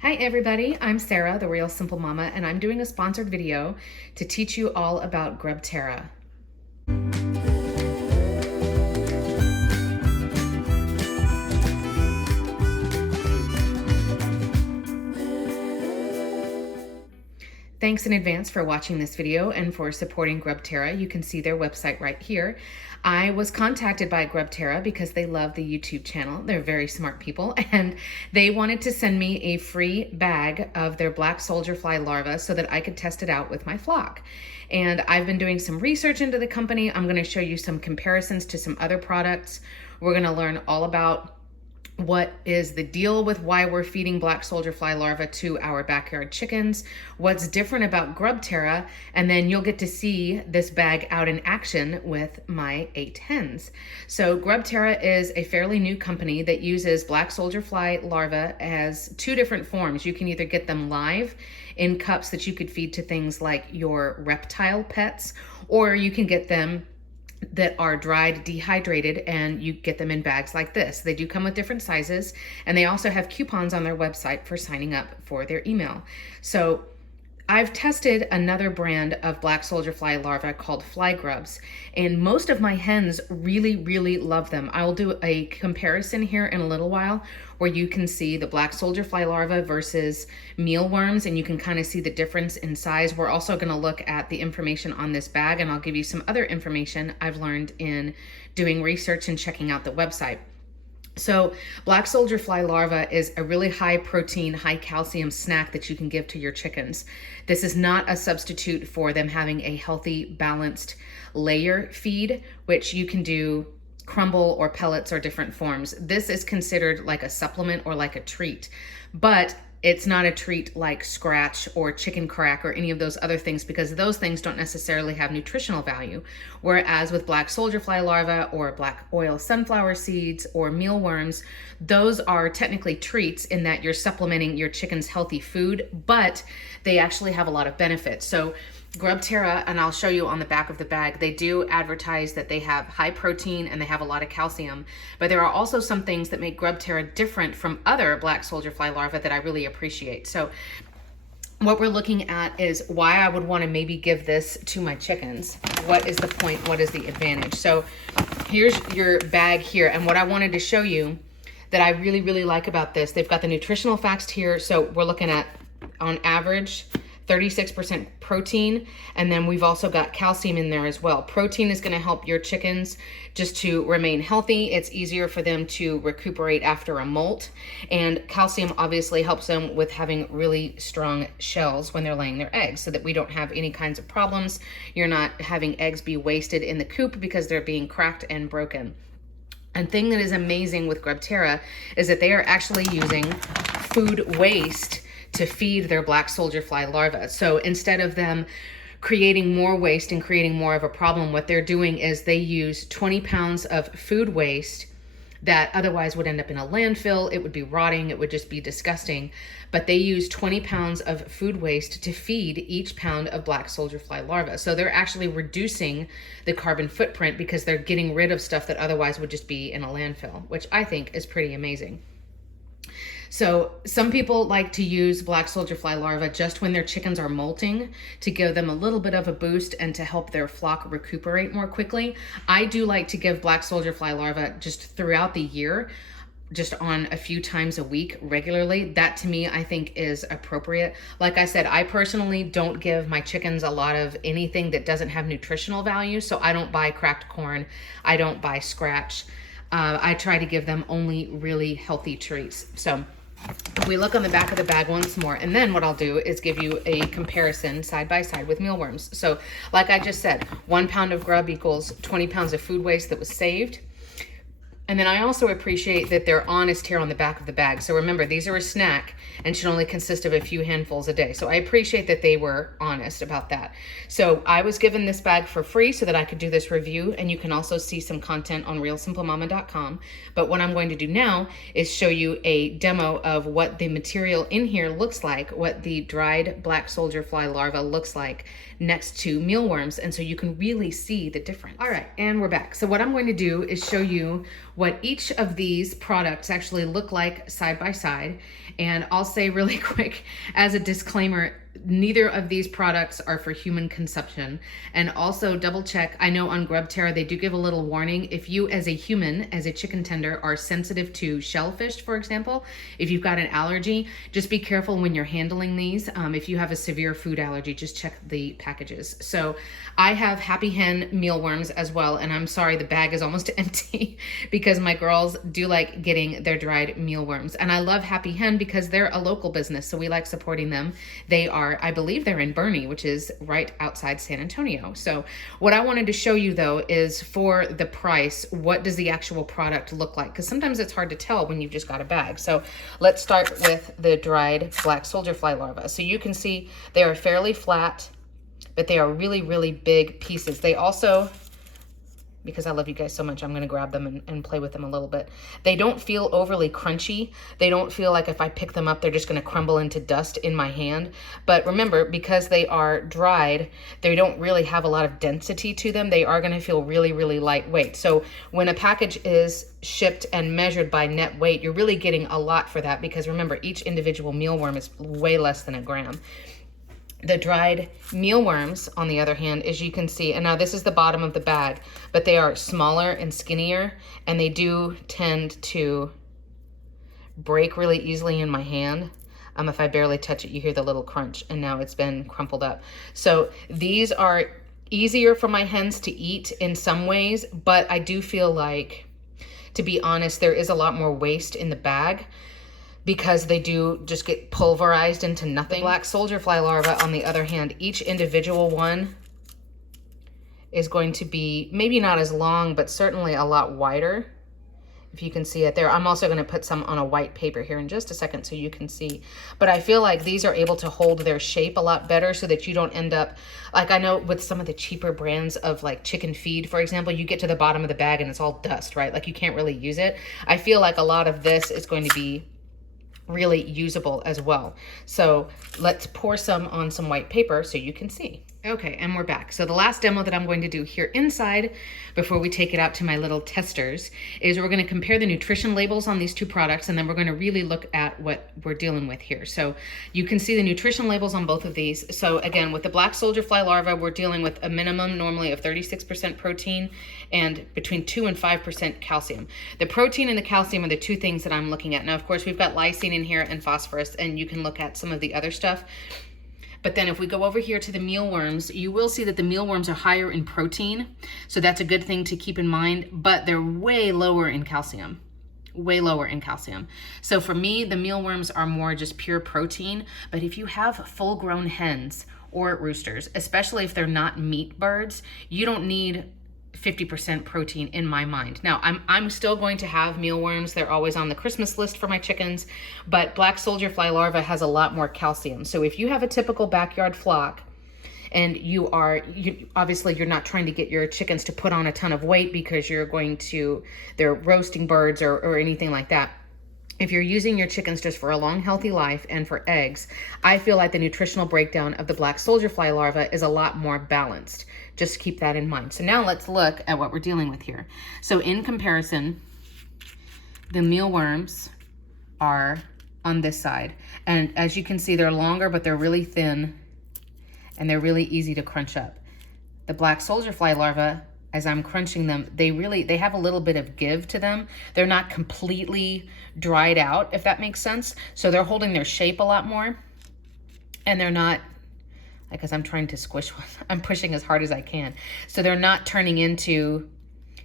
Hi everybody, I'm Sarah, the Real Simple Mama, and I'm doing a sponsored video to teach you all about Grubterra. Thanks in advance for watching this video and for supporting Grubterra. You can see their website right here. I was contacted by Grubterra because they love the YouTube channel. They're very smart people, and they wanted to send me a free bag of their black soldier fly larva so that I could test it out with my flock. And I've been doing some research into the company. I'm going to show you some comparisons to some other products. We're going to learn all about what is the deal with why we're feeding black soldier fly larvae to our backyard chickens, what's different about Grubterra, and then you'll get to see this bag out in action with my 8 hens. So Grubterra is a fairly new company that uses black soldier fly larvae as 2 different forms. You can either get them live in cups that you could feed to things like your reptile pets, or you can get them that are dried, dehydrated, and you get them in bags like this. They do come with different sizes, and they also have coupons on their website for signing up for their email. So I've tested another brand of black soldier fly larvae called Fly Grubs, and most of my hens really love them. I will do a comparison here in a little while where you can see the black soldier fly larvae versus mealworms, and you can kind of see the difference in size. We're also going to look at the information on this bag, and I'll give you some other information I've learned in doing research and checking out the website. So black soldier fly larva is a really high protein, high calcium snack that you can give to your chickens. This is not a substitute for them having a healthy, balanced layer feed, which you can do crumble or pellets or different forms. This is considered like a supplement or like a treat, but it's not a treat like scratch or chicken crack or any of those other things, because those things don't necessarily have nutritional value. Whereas with black soldier fly larvae or black oil sunflower seeds or mealworms, those are technically treats in that you're supplementing your chicken's healthy food, but they actually have a lot of benefits. So Grubterra, and I'll show you on the back of the bag, they do advertise that they have high protein and they have a lot of calcium, but there are also some things that make Grubterra different from other black soldier fly larvae that I really appreciate. So what we're looking at is why I would want to maybe give this to my chickens. What is the point? What is the advantage? So here's your bag here, and what I wanted to show you that I really like about this, they've got the nutritional facts here. So we're looking at, on average, 36% protein, and then we've also got calcium in there as well. Protein is going to help your chickens just to remain healthy. It's easier for them to recuperate after a molt, and calcium obviously helps them with having really strong shells when they're laying their eggs, so that we don't have any kinds of problems. You're not having eggs be wasted in the coop because they're being cracked and broken. And thing that is amazing with Grubterra is that they are actually using food waste to feed their black soldier fly larvae. So instead of them creating more waste and creating more of a problem, what they're doing is they use 20 pounds of food waste that otherwise would end up in a landfill. It would be rotting. It would just be disgusting. But they use 20 pounds of food waste to feed each pound of black soldier fly larvae. So they're actually reducing the carbon footprint because they're getting rid of stuff that otherwise would just be in a landfill, which I think is pretty amazing. So some people like to use black soldier fly larvae just when their chickens are molting to give them a little bit of a boost and to help their flock recuperate more quickly. I do like to give black soldier fly larvae just throughout the year, just on a few times a week regularly. That to me, I think is appropriate. Like I said, I personally don't give my chickens a lot of anything that doesn't have nutritional value. So I don't buy cracked corn. I don't buy scratch. I try to give them only really healthy treats. So we look on the back of the bag once more, and then what I'll do is give you a comparison side by side with mealworms. So like I just said, 1 pound of grub equals 20 pounds of food waste that was saved. And then I also appreciate that they're honest here on the back of the bag. So remember, these are a snack and should only consist of a few handfuls a day. So I appreciate that they were honest about that. So I was given this bag for free so that I could do this review, and you can also see some content on realsimplemama.com. But what I'm going to do now is show you a demo of what the material in here looks like, what the dried black soldier fly larva looks like next to mealworms. And so you can really see the difference. All right, and we're back. So what I'm going to do is show you what each of these products actually look like side by side. And I'll say really quick as a disclaimer, neither of these products are for human consumption. And also double check, I know on Grubterra they do give a little warning. If you as a human, as a chicken tender, are sensitive to shellfish, for example, if you've got an allergy, just be careful when you're handling these. If you have a severe food allergy, just check the packages. So I have Happy Hen mealworms as well, and I'm sorry the bag is almost empty because my girls do like getting their dried mealworms. And I love Happy Hen because they're a local business, so we like supporting them. They are, I believe they're in Boerne, which is right outside San Antonio. So what I wanted to show you though is for the price, what does the actual product look like? Because sometimes it's hard to tell when you've just got a bag. So let's start with the dried black soldier fly larvae. So you can see they are fairly flat, but they are really, really big pieces. They also, because I love you guys so much, I'm gonna grab them and play with them a little bit. They don't feel overly crunchy. They don't feel like if I pick them up, they're just gonna crumble into dust in my hand. But remember, because they are dried, they don't really have a lot of density to them. They are gonna feel really, really lightweight. So when a package is shipped and measured by net weight, you're really getting a lot for that, because remember, each individual mealworm is way less than a gram. The dried mealworms, on the other hand, as you can see, and now this is the bottom of the bag, but they are smaller and skinnier, and they do tend to break really easily in my hand. If I barely touch it, you hear the little crunch, and now it's been crumpled up. So these are easier for my hens to eat in some ways, but I do feel like, to be honest, there is a lot more waste in the bag, because they do just get pulverized into nothing. Black soldier fly larvae, on the other hand, each individual one is going to be maybe not as long, but certainly a lot wider. If you can see it there. I'm also going to put some on a white paper here in just a second so you can see. But I feel like these are able to hold their shape a lot better so that you don't end up, like I know with some of the cheaper brands of like chicken feed, for example, you get to the bottom of the bag and it's all dust, right? Like you can't really use it. I feel like a lot of this is going to be really usable as well. So let's pour some on some white paper so you can see. Okay, and we're back. So the last demo that I'm going to do here inside before we take it out to my little testers is we're going to compare the nutrition labels on these two products, and then we're going to really look at what we're dealing with here. So you can see the nutrition labels on both of these. So again, with the black soldier fly larva, we're dealing with a minimum normally of 36% protein and between 2 and 5% calcium. The protein and the calcium are the two things that I'm looking at. Now, of course, we've got lysine in here and phosphorus, and you can look at some of the other stuff. But then if we go over here to the mealworms, you will see that the mealworms are higher in protein. So that's a good thing to keep in mind, but they're way lower in calcium. Way lower in calcium. So for me, the mealworms are more just pure protein. But if you have full-grown hens or roosters, especially if they're not meat birds, you don't need 50% protein in my mind. Now, I'm still going to have mealworms. They're always on the Christmas list for my chickens, but black soldier fly larva has a lot more calcium. So if you have a typical backyard flock and obviously you're not trying to get your chickens to put on a ton of weight because they're roasting birds or anything like that. If you're using your chickens just for a long, healthy life and for eggs, I feel like the nutritional breakdown of the black soldier fly larva is a lot more balanced. Just keep that in mind. So now let's look at what we're dealing with here. So in comparison, the mealworms are on this side. And as you can see, they're longer, but they're really thin and they're really easy to crunch up. The black soldier fly larva, as I'm crunching them, they have a little bit of give to them. They're not completely dried out, if that makes sense. So they're holding their shape a lot more, and they're not, like as I'm trying to squish one, I'm pushing as hard as I can. So they're not turning into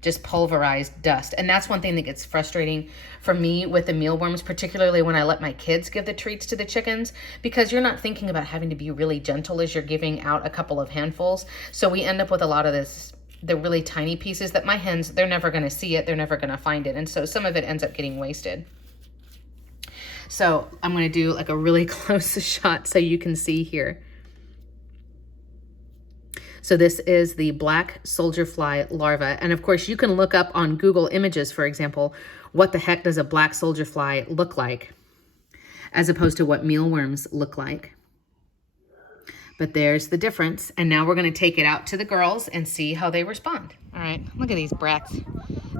just pulverized dust. And that's one thing that gets frustrating for me with the mealworms, particularly when I let my kids give the treats to the chickens, because you're not thinking about having to be really gentle as you're giving out a couple of handfuls. So we end up with a lot of the really tiny pieces that my hens, they're never gonna see it, they're never gonna find it. And so some of it ends up getting wasted. So I'm gonna do like a really close shot so you can see here. So this is the black soldier fly larva. And of course you can look up on Google Images, for example, what the heck does a black soldier fly look like, as opposed to what mealworms look like. But there's the difference. And now we're gonna take it out to the girls and see how they respond. All right, look at these brats.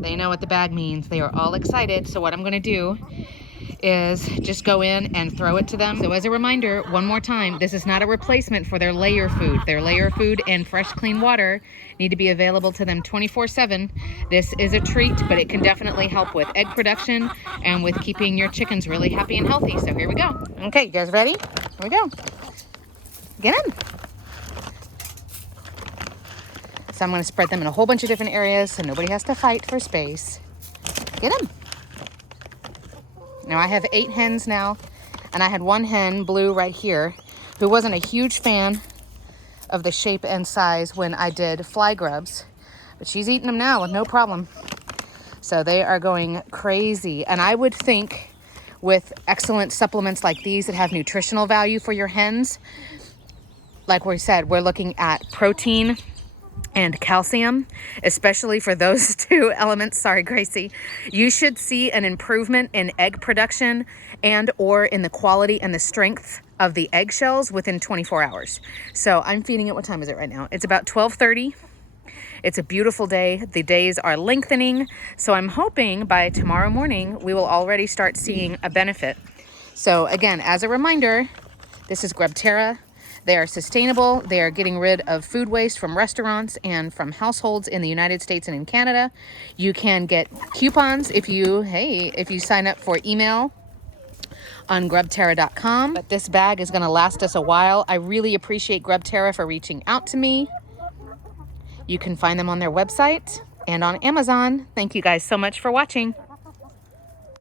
They know what the bag means. They are all excited. So what I'm gonna do is just go in and throw it to them. So as a reminder, one more time, this is not a replacement for their layer food. Their layer food and fresh, clean water need to be available to them 24/7. This is a treat, but it can definitely help with egg production and with keeping your chickens really happy and healthy. So here we go. Okay, you guys ready? Here we go. Get in. So I'm gonna spread them in a whole bunch of different areas so nobody has to fight for space. Get in. Now I have 8 hens now, and I had one hen, Blue, right here, who wasn't a huge fan of the shape and size when I did fly grubs, but she's eating them now with no problem. So they are going crazy. And I would think with excellent supplements like these that have nutritional value for your hens, like we said, we're looking at protein and calcium, especially for those 2 elements. Sorry, Gracie. You should see an improvement in egg production and or in the quality and the strength of the eggshells within 24 hours. So I'm feeding it. What time is it right now? It's about 12:30. It's a beautiful day. The days are lengthening. So I'm hoping by tomorrow morning, we will already start seeing a benefit. So again, as a reminder, this is Grubterra. They are sustainable. They are getting rid of food waste from restaurants and from households in the United States and in Canada. You can get coupons if you sign up for email on grubterra.com. But this bag is going to last us a while. I really appreciate Grubterra for reaching out to me. You can find them on their website and on Amazon. Thank you guys so much for watching.